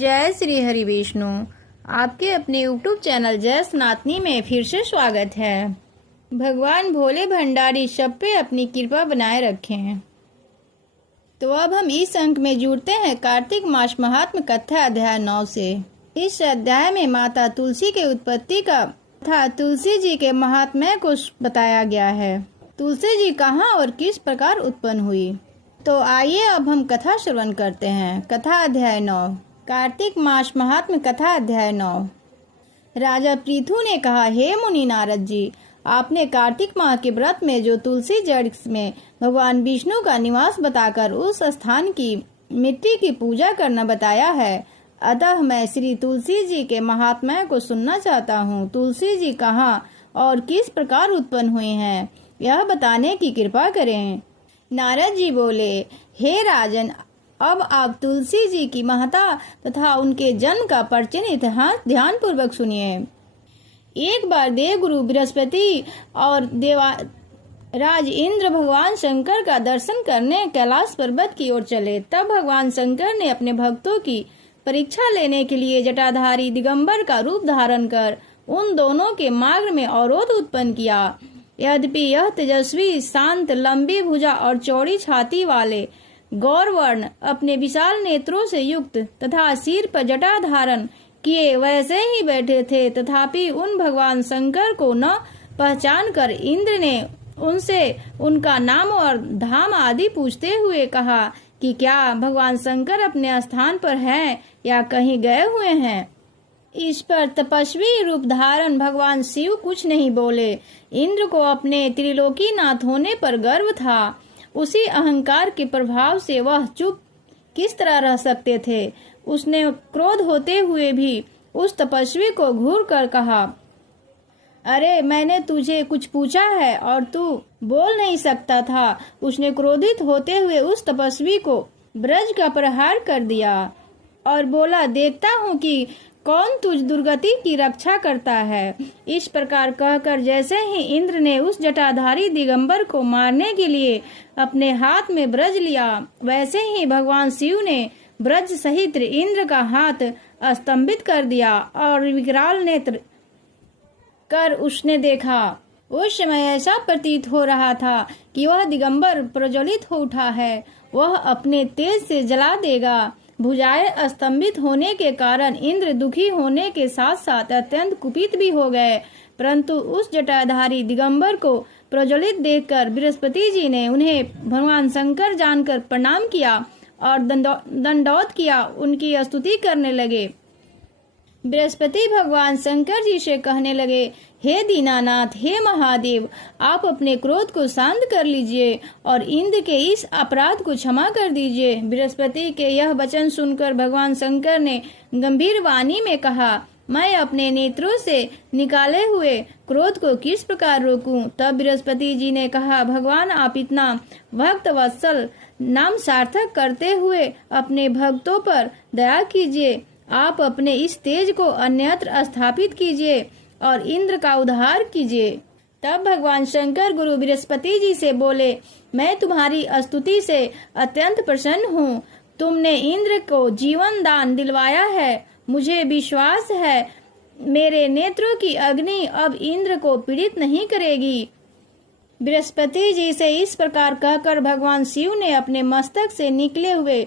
जय श्री हरि विष्णु। आपके अपने यूट्यूब चैनल जय सनातनी में फिर से स्वागत है। भगवान भोले भंडारी सब पे अपनी कृपा बनाए रखें। तो अब हम इस अंक में जुड़ते हैं कार्तिक मास महात्म कथा अध्याय 9 से। इस अध्याय में माता तुलसी के उत्पत्ति का तथा तुलसी जी के महात्म्य को बताया गया है। तुलसी जी कहाँ और किस प्रकार उत्पन्न हुई। तो आइए अब हम कथा श्रवण करते हैं। कथा अध्याय 9, कार्तिक मास महात्म कथा अध्याय 9। राजा पृथु ने कहा, हे मुनि नारद जी, आपने कार्तिक माह के व्रत में जो तुलसी जड़ में भगवान विष्णु का निवास बताकर उस स्थान की मिट्टी की पूजा करना बताया है। अतः मैं श्री तुलसी जी के महात्म्य को सुनना चाहता हूँ। तुलसी जी कहाँ और किस प्रकार उत्पन्न हुए हैं, यह बताने की कृपा करें। नारद जी बोले, हे राजन, अब आप तुलसी जी की महत्ता तथा उनके जन्म का प्राचीन इतिहास ध्यान पूर्वक सुनिए। एक बार देवगुरु बृहस्पति और देवराज इंद्र भगवान शंकर का दर्शन करने कैलाश पर्वत की ओर चले। तब भगवान शंकर ने अपने भक्तों की परीक्षा लेने के लिए जटाधारी दिगंबर का रूप धारण कर उन दोनों के मार्ग में अवरोध उत्पन्न किया। यद्यपि यह तेजस्वी, शांत, लंबी भुजा और चौड़ी छाती वाले गौरवर्ण अपने विशाल नेत्रों से युक्त तथा सिर पर जटा धारण किए वैसे ही बैठे थे, तथापि उन भगवान शंकर को न पहचान कर इंद्र ने उनसे उनका नाम और धाम आदि पूछते हुए कहा कि क्या भगवान शंकर अपने स्थान पर हैं या कहीं गए हुए हैं। इस पर तपस्वी रूप धारण भगवान शिव कुछ नहीं बोले। इंद्र को अपने त्रिलोकीनाथ होने पर गर्व था। उसी अहंकार के प्रभाव से वह चुप किस तरह रह सकते थे। उसने क्रोध होते हुए भी उस तपस्वी को घूर कर कहा, अरे मैंने तुझे कुछ पूछा है और तू बोल नहीं सकता था। उसने क्रोधित होते हुए उस तपस्वी को ब्रज का प्रहार कर दिया और बोला, देखता हूँ कि कौन तुझ दुर्गति की रक्षा करता है। इस प्रकार कहकर जैसे ही इंद्र ने उस जटाधारी दिगंबर को मारने के लिए अपने हाथ में ब्रज लिया, वैसे ही भगवान शिव ने ब्रज सहित इंद्र का हाथ स्तंभित कर दिया और विकराल नेत्र कर उसने देखा। उस समय ऐसा प्रतीत हो रहा था कि वह दिगंबर प्रज्वलित हो उठा है, वह अपने तेज से जला देगा। भुजाएं स्तंभित होने के कारण इंद्र दुखी होने के साथ साथ अत्यंत कुपित भी हो गए, परंतु उस जटाधारी दिगंबर को प्रज्वलित देखकर बृहस्पति जी ने उन्हें भगवान शंकर जानकर प्रणाम किया और दंडौत किया, उनकी स्तुति करने लगे। बृहस्पति भगवान शंकर जी से कहने लगे, हे दीनानाथ, हे महादेव, आप अपने क्रोध को शांत कर लीजिए और इंद्र के इस अपराध को क्षमा कर दीजिए। बृहस्पति के यह वचन सुनकर भगवान शंकर ने गंभीर वाणी में कहा, मैं अपने नेत्रों से निकाले हुए क्रोध को किस प्रकार रोकूं। तब बृहस्पति जी ने कहा, भगवान आप इतना भक्त वत्सल नाम सार्थक करते हुए अपने भक्तों पर दया कीजिए। आप अपने इस तेज को अन्यत्र स्थापित कीजिए और इंद्र का उद्धार कीजिए। तब भगवान शंकर गुरु बृहस्पति जी से बोले, मैं तुम्हारी स्तुति से अत्यंत प्रसन्न हूँ। तुमने इंद्र को जीवन दान दिलवाया है। मुझे विश्वास है मेरे नेत्रों की अग्नि अब इंद्र को पीड़ित नहीं करेगी। बृहस्पति जी से इस प्रकार कहकर भगवान शिव ने अपने मस्तक से निकले हुए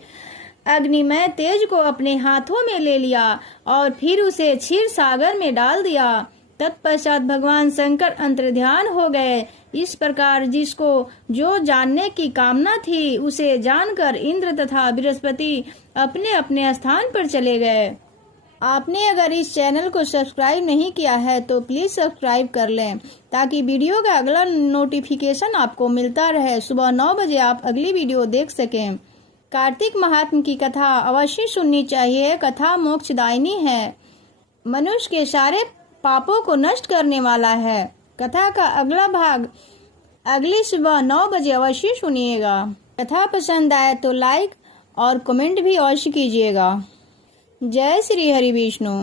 अग्निमय तेज को अपने हाथों में ले लिया और फिर उसे क्षीर सागर में डाल दिया। तत्पश्चात भगवान शंकर अंतर्ध्यान हो गए। इस प्रकार जिसको जो जानने की कामना थी उसे जानकर इंद्र तथा बृहस्पति अपने अपने स्थान पर चले गए। आपने अगर इस चैनल को सब्सक्राइब नहीं किया है तो प्लीज सब्सक्राइब कर लें ताकि वीडियो का अगला नोटिफिकेशन आपको मिलता रहे। सुबह 9 बजे आप अगली वीडियो देख सकें। कार्तिक महात्म की कथा अवश्य सुननी चाहिए। कथा मोक्षदायिनी है, मनुष्य के सारे पापों को नष्ट करने वाला है। कथा का अगला भाग अगली सुबह 9 बजे अवश्य सुनिएगा। कथा पसंद आए तो लाइक और कमेंट भी अवश्य कीजिएगा। जय श्री हरि विष्णु।